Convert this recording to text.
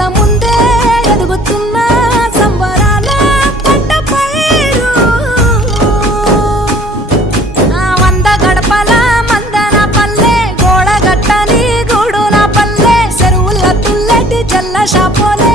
కళ్ళ ముందే ఎదుగుతున్న సంబరాల పంట పైరు వంద గడపల మందన పల్లె గోడ గట్టని గూడున పల్లె చెరువుల తుల్లటి జల్ల షాపోలే